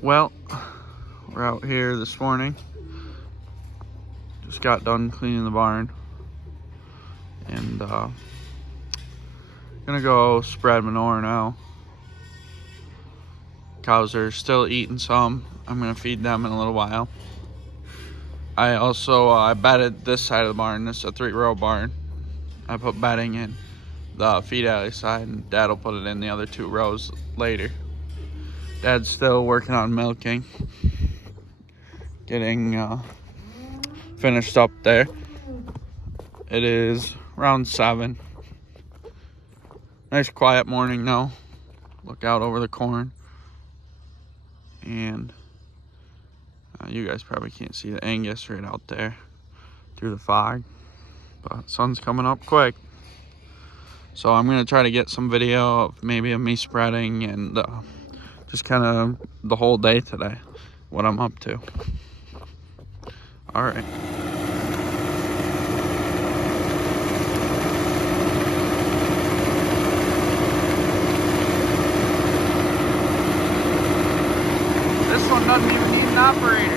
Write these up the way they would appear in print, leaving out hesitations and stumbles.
Well, we're out here this morning. Just got done cleaning the barn. And gonna go spread manure now. Cows are still eating some. I'm gonna feed them in a little while. I also I bedded this side of the barn. This is a 3-row barn. I put bedding in the feed alley side, and Dad will put it in the other 2 rows later. Dad's still working on milking, getting finished up there. It is around 7. Nice quiet morning now. Look out over the corn. And you guys probably can't see the Angus right out there through the fog, but sun's coming up quick. So I'm gonna try to get some video of maybe of me spreading and just kind of the whole day today, what I'm up to. All right. This one doesn't even need an operator.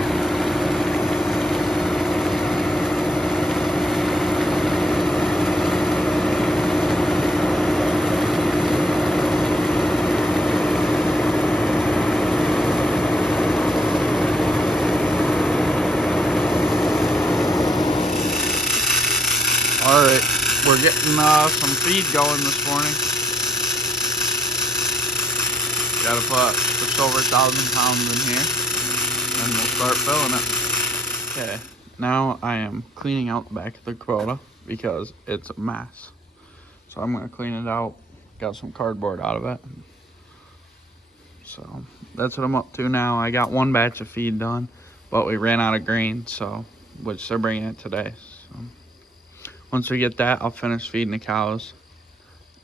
All right, we're getting some feed going this morning. Got to put just over 1,000 pounds in here, and we'll start filling it. Okay, now I am cleaning out the back of the Kubota because it's a mess. So I'm going to clean it out. Got some cardboard out of it. So that's what I'm up to now. I got 1 batch of feed done, but we ran out of grain, so which they're bringing it today. So once we get that, I'll finish feeding the cows,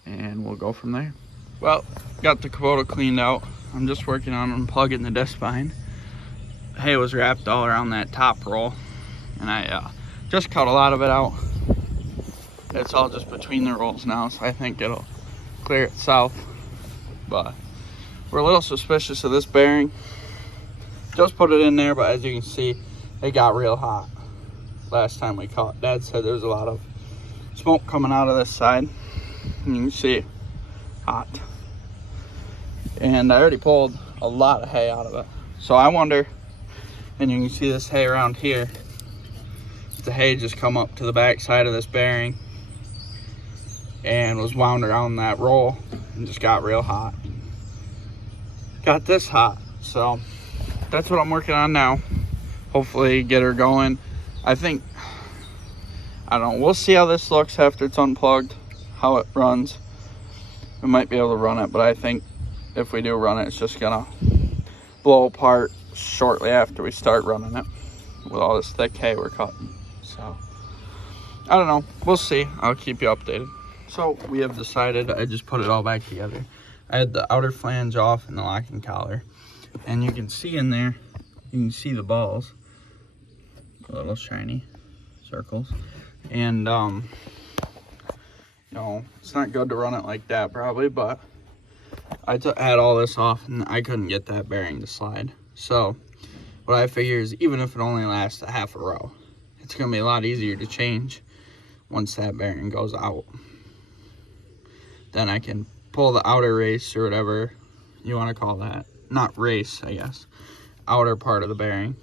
and we'll go from there. Well, got the Kubota cleaned out. I'm just working on unplugging the disc spine. Hay was wrapped all around that top roll, and I just cut a lot of it out. It's all just between the rolls now, so I think it'll clear itself. But we're a little suspicious of this bearing. Just put it in there, but as you can see, it got real hot last time we caught. Dad said there's a lot of smoke coming out of this side, and you can see hot. And I already pulled a lot of hay out of it, so I wonder, and you can see this hay around here, the hay just come up to the back side of this bearing and was wound around that roll and just got real hot. Got this hot, so that's what I'm working on now. Hopefully get her going. I think, I don't know, we'll see how this looks after it's unplugged, how it runs. We might be able to run it, but I think if we do run it, it's just gonna blow apart shortly after we start running it with all this thick hay we're cutting. So I don't know, we'll see. I'll keep you updated. So we have decided, I just put it all back together. I had the outer flange off and the locking collar, and you can see in there, you can see the balls, little shiny circles. And you know, it's not good to run it like that probably, but I had all this off and I couldn't get that bearing to slide. So what I figure is, even if it only lasts a half a row, it's gonna be a lot easier to change once that bearing goes out. Then I can pull the outer race, or whatever you want to call that, not race, I guess, outer part of the bearing,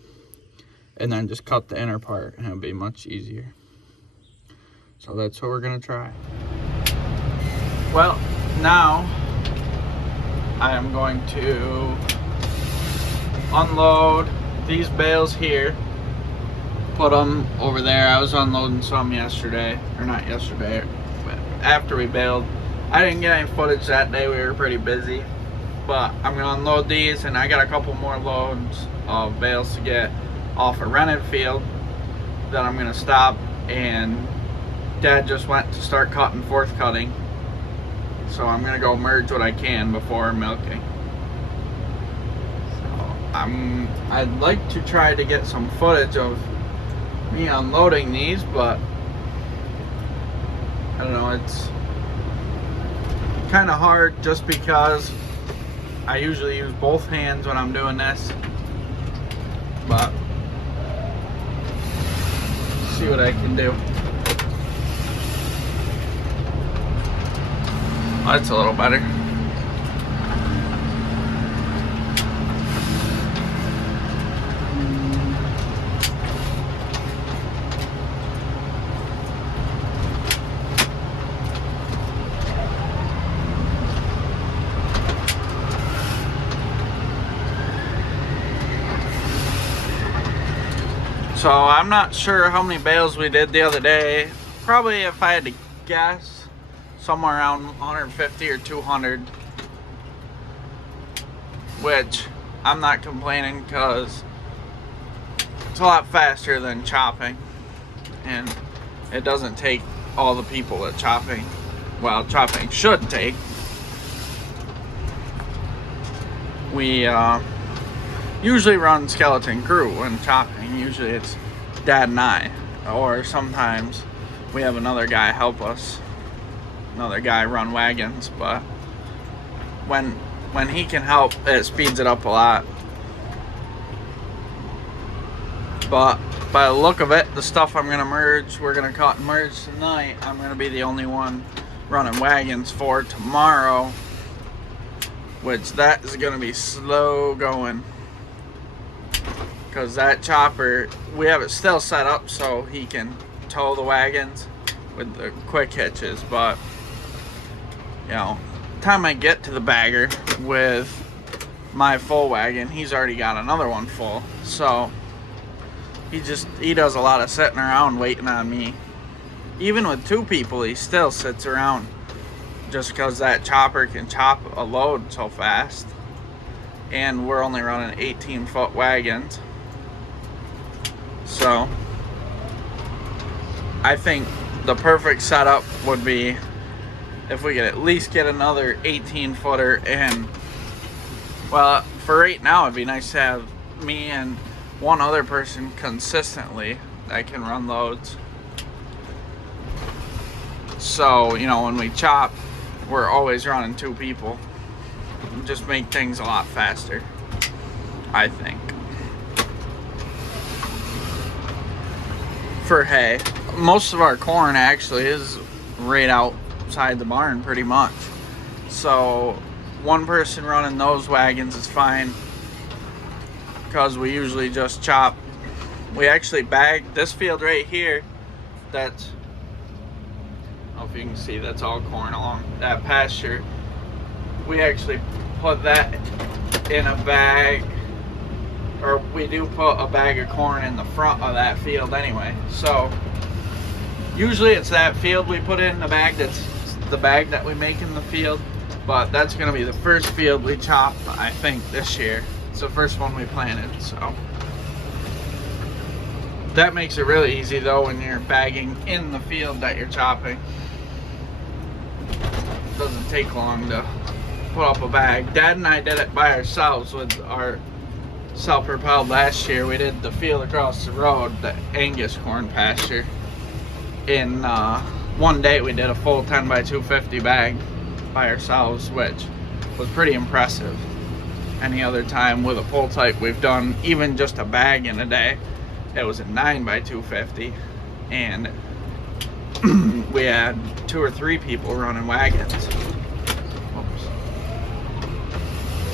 and then just cut the inner part, and it'll be much easier. So that's what we're gonna try. Well, now I am going to unload these bales here, put them over there. I was unloading some yesterday, or not yesterday, but after we baled. I didn't get any footage that day, we were pretty busy, but I'm gonna unload these, and I got a couple more loads of bales to get off a rented field that I'm gonna stop, and Dad just went to start cutting, fourth cutting, so I'm gonna go merge what I can before milking. So I'd like to try to get some footage of me unloading these, but I don't know, it's kind of hard just because I usually use both hands when I'm doing this, but see what I can do. Oh, that's a little better. So I'm not sure how many bales we did the other day. Probably, if I had to guess, somewhere around 150 or 200. Which I'm not complaining, because it's a lot faster than chopping. And it doesn't take all the people that chopping should take. We usually run skeleton crew when chopping. Usually it's Dad and I, or sometimes we have another guy help us, another guy run wagons. But when he can help, it speeds it up a lot. But by the look of it, the stuff I'm gonna merge, we're gonna cut and merge tonight, I'm gonna be the only one running wagons for tomorrow, which that is gonna be slow going, because that chopper, we have it still set up so he can tow the wagons with the quick hitches. But you know, time I get to the bagger with my full wagon, he's already got another one full. So he does a lot of sitting around waiting on me. Even with two people, he still sits around, just because that chopper can chop a load so fast. And we're only running 18-foot wagons. So I think the perfect setup would be if we could at least get another 18-footer. And well, for right now, it'd be nice to have me and one other person consistently that can run loads. So, you know, when we chop, we're always running two people. Just make things a lot faster, I think. For hay, most of our corn actually is right outside the barn pretty much. So one person running those wagons is fine, because we usually just chop. We actually bag this field right here. That's, I don't know if you can see, that's all corn along that pasture. We actually put that in a bag, or we do put a bag of corn in the front of that field anyway. So usually it's that field we put in the bag, that's the bag that we make in the field. But that's gonna be the first field we chop, I think, this year. It's the first one we planted, so. That makes it really easy though when you're bagging in the field that you're chopping. It doesn't take long to put up a bag. Dad and I did it by ourselves with our self-propelled last year. We did the field across the road, the Angus corn pasture. In one day we did a full 10 by 250 bag by ourselves, which was pretty impressive. Any other time with a pull type we've done even just a bag in a day, it was a 9 by 250, and we had 2 or 3 people running wagons. Oops.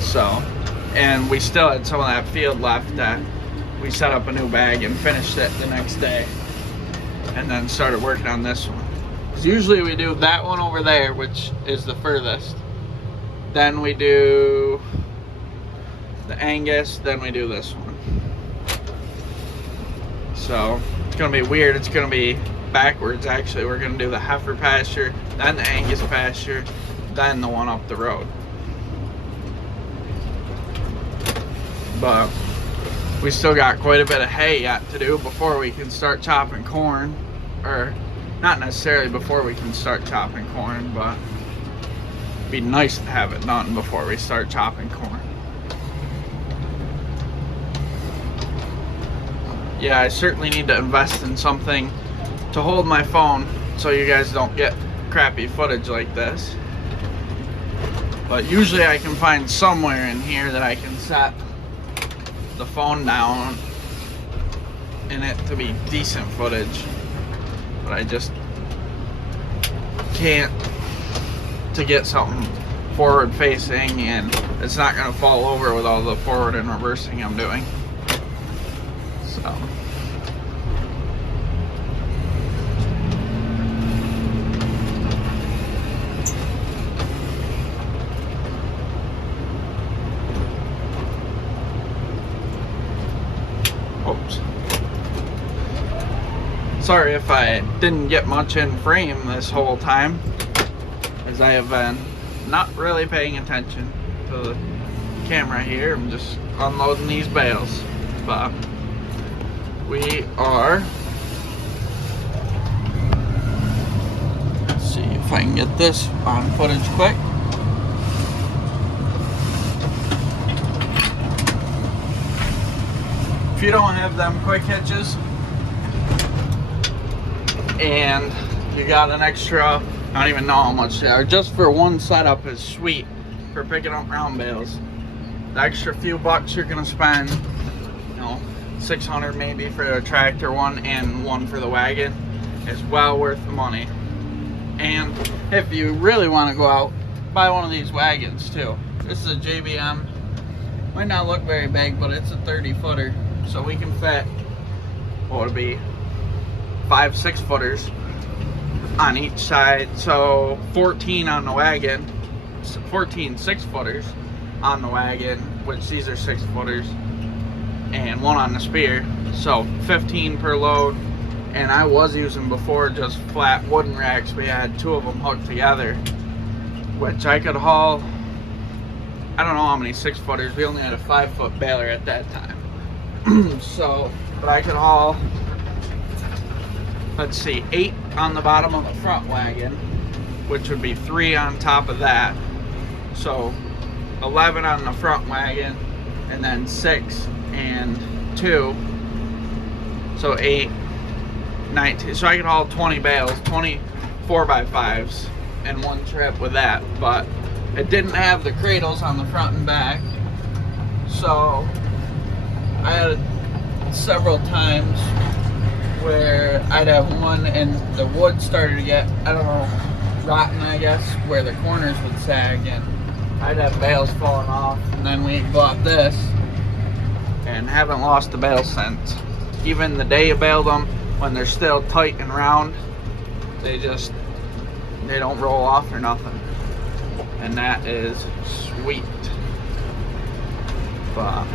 So, and we still had some of that field left that we set up a new bag and finished it the next day, and then started working on this one. Because usually we do that one over there, which is the furthest. Then we do the Angus, then we do this one. So it's gonna be weird. It's gonna be backwards actually. We're gonna do the heifer pasture, then the Angus pasture, then the one up the road. But we still got quite a bit of hay yet to do before we can start chopping corn. Or not necessarily before we can start chopping corn, but it'd be nice to have it done before we start chopping corn. Yeah, I certainly need to invest in something to hold my phone so you guys don't get crappy footage like this. But usually I can find somewhere in here that I can set the phone down in it to be decent footage. But I just can't to get something forward facing, and it's not going to fall over with all the forward and reversing I'm doing. So oops. Sorry if I didn't get much in frame this whole time, as I have been not really paying attention to the camera here. I'm just unloading these bales. But we are, let's see if I can get this on footage quick. If you don't have them quick hitches and you got an extra, I don't even know how much they are, just for one setup is sweet for picking up round bales. The extra few bucks you're gonna spend, you know, $600 maybe for the tractor one and one for the wagon, is well worth the money. And if you really want to go out, buy one of these wagons too. This is a JBM. Might not look very big, but it's a 30 footer, so we can fit what would be 5-6 footers on each side. So 14 on the wagon, 14 6-footers on the wagon, which these are 6 footers, and one on the spear, so 15 per load. And I was using before just flat wooden racks. We had 2 of them hooked together, which I could haul, I don't know how many 6-footers. We only had a 5-foot baler at that time. So, but I could haul, let's see, 8 on the bottom of the front wagon, which would be 3 on top of that. So 11 on the front wagon, and then 6 and 2, so 8, 19. So I could haul 20 bales, 20 4x5s in one trip with that. But it didn't have the cradles on the front and back, so I had several times where I'd have one and the wood started to get, I don't know, rotten, I guess, where the corners would sag, and I'd have bales falling off. And then we bought this and haven't lost the bales since. Even the day you baled them, when they're still tight and round, they don't roll off or nothing. And that is sweet. But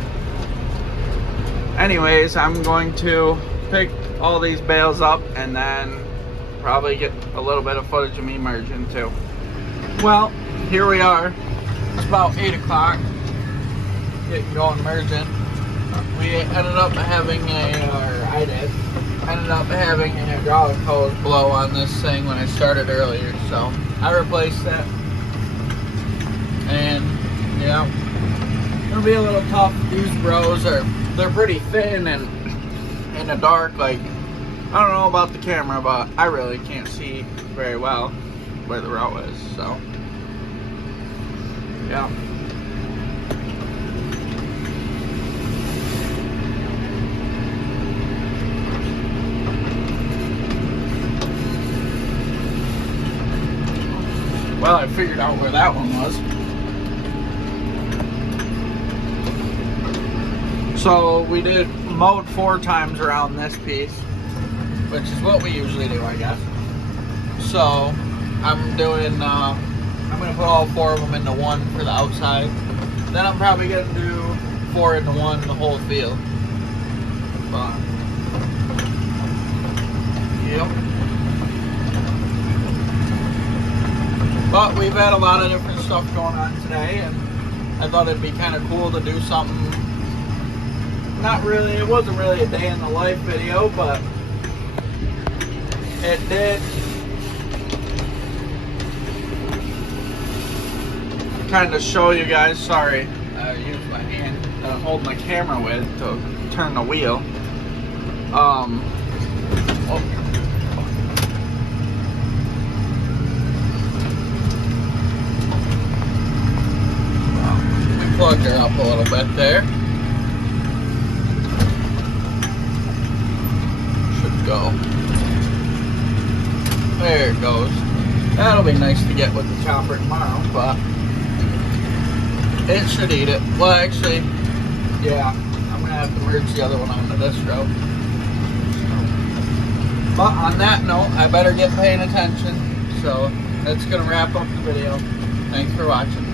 anyways, I'm going to pick all these bales up and then probably get a little bit of footage of me merging too. Well, here we are. It's about 8 o'clock. Getting going merging. We ended up having ended up having an hydraulic hose blow on this thing when I started earlier, so I replaced that. And yeah, it'll be a little tough. These rows they're pretty thin and in the dark. Like, I don't know about the camera, but I really can't see very well where the row is, so yeah. Well, I figured out where that one was. So we did mowed 4 times around this piece, which is what we usually do, I guess. So I'm doing, I'm gonna put all 4 of them into one for the outside. Then I'm probably gonna do 4 into one the whole field. But, yep. But we've had a lot of different stuff going on today, and I thought it'd be kind of cool to do something. Not really, it wasn't really a day in the life video, but it did kind of show you guys. Sorry, I used my hand that I'm holding the camera with to turn the wheel. Oh. plugged her up a little bit there. Should go. There it goes. That'll be nice to get with the chopper tomorrow, but it should eat it. Well, actually, yeah, I'm gonna have to merge the other one onto this row. But on that note, I better get paying attention. So that's gonna wrap up the video. Thanks for watching.